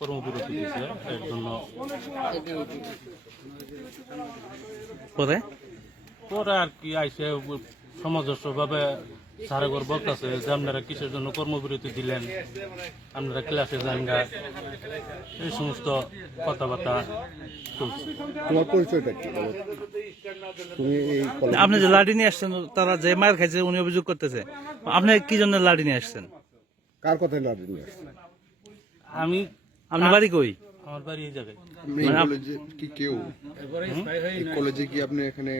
কর্মবিরতি দিয়েছে এর জন্য। পরে পরে আর কি আইসে সামঞ্জস্য ভাবে সারেগর বলতেছে যে আপনারা কিসের জন্য কর্মবিরতি দিলেন, আপনারা ক্লাসে যান গা, এই সমস্ত কথাবার্তা চলছে। তোমার পরিচয়টা কি বলো? তুমি এই আপনি যে লাঠি নিয়ে আসছেন, তারা যে মার খাইছে উনি অভিযোগ করতেছে, আপনি কি জন্য লাঠি নিয়ে আসছেন? কার কথায় লাঠি নিয়ে আসছে? আপনার বাড়ি কই? আমার বাড়ি এই জায়গায়। এই কলেজে কি কেউ এই কলেজে কি আপনি এখানে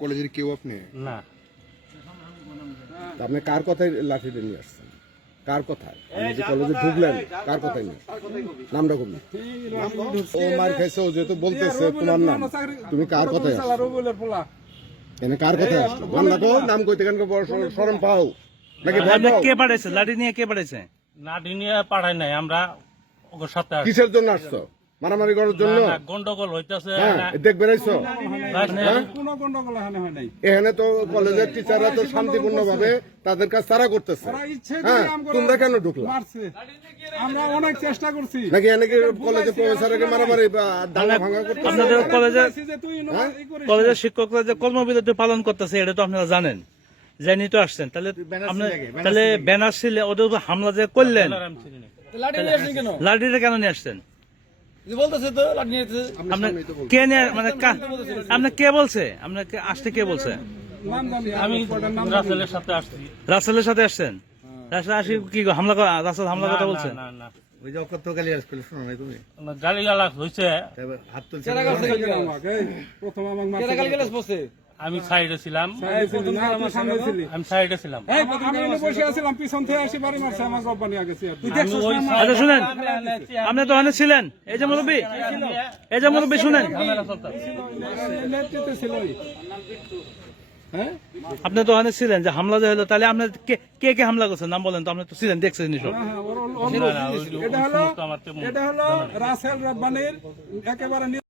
কলেজের কেউ আপনি? না, তা আপনি কার কথায় লাঠিটা নিয়ে আসছেন? কার কথায় আপনি যে কলেজে ঢুকলেন কার কথায় নিয়ে? নামটা কবি ও মার খাইছে, ও যেহেতু বলতেছে তোমার নাম, তুমি কার কথায় আসছো? এনে কার কথায় আসছো? নাম রাখো, নাম কইতে কেন শরম পাও নাকি ভয় আপনি পাও? কে পাঠাইছে? লাঠি নিয়ে কে পাঠাইছে? নাডি নিয়ে পাঠাই নাই, আমরা ওর সাথে আসছি। কিসের জন্য আসছো? মারামারি করার জন্য? না, গন্ডগোল হইতেছে। হ্যাঁ, দেখ বেড়াইছো? কোনো গন্ডগোল এখানে হয় নাই। এখানে তো কলেজের টিচাররা তো শান্তিপূর্ণ ভাবে তাদের কাজ তারা করতেছে। ওরা ইচ্ছে হ্যাঁ, করে আমগো তোমরা কেন ঢুকলা? মারছে। আমরা অনেক চেষ্টা করছি। নাকি এনেকে কলেজে প্রফেসরকে মারামারি বা দাঙ্গা ভাঙা করতেছে? আপনাদের কলেজের বলছি যে তুই ই করিস। কলেজের শিক্ষকরা যে কর্মবিরতি পালন করতেছে এটা তো আপনারা জানেন, জানি তো আসছেন। তাহলে তাহলে ব্যানার ছিলে ওদের উপর হামলা যে করলেন, আমি চিনি না। লাঠিটা কেন নিয়ে আসছেন? আপনার আপনার সামনেই তো বলছি। কে নিয়ে মানে আপনার কে বলছে? আপনাকে আসতে কে বলছে? নাম জানি আমি কোটার নাম রাসেলের সাথে আসছি। রাসেলের সাথে আসছেন? রাসেল আসি কি হামলা রাসেল হামলা কথা বলছে? না, না, ওই যে অকথ্য গালি আসলে শোনো নাই তুমি? না, গালিগালাজ হইছে। তারপর হাত তুলছে আমাকে এই প্রথম আমাকে মারছে। আমি সাইডে ছিলাম, এই ছিলি না, তুই সামনে ছিলি। আমি সাইডে ছিলাম। এই আমি এনে বসে আছিলাম, পিছন থেকে আসি বাড়ি মারছে, আমার গব্বা নিয়ে গেছে। তুই দেখছিস আমি ওই না? আচ্ছা শুনেন, আপনি তো ওখানে ছিলেন, এই যে মুরব্বী, এই যে মুরব্বী শুনেন, ঝামেলা চলতেছে। নেতৃত্বে ছিল ওই। হ্যাঁ? আপনি তো ওখানে ছিলেন যে হামলা যে হলো, তাহলে আপনার কে কে হামলা করছেন নাম বলেন তো? আপনি তো ছিলেন, দেখছেন সব। হ্যাঁ, ওর না, না, ওই এটা হলো সমস্ত আমার তেমন এটা হলো রাসেল রব্বানির একেবারে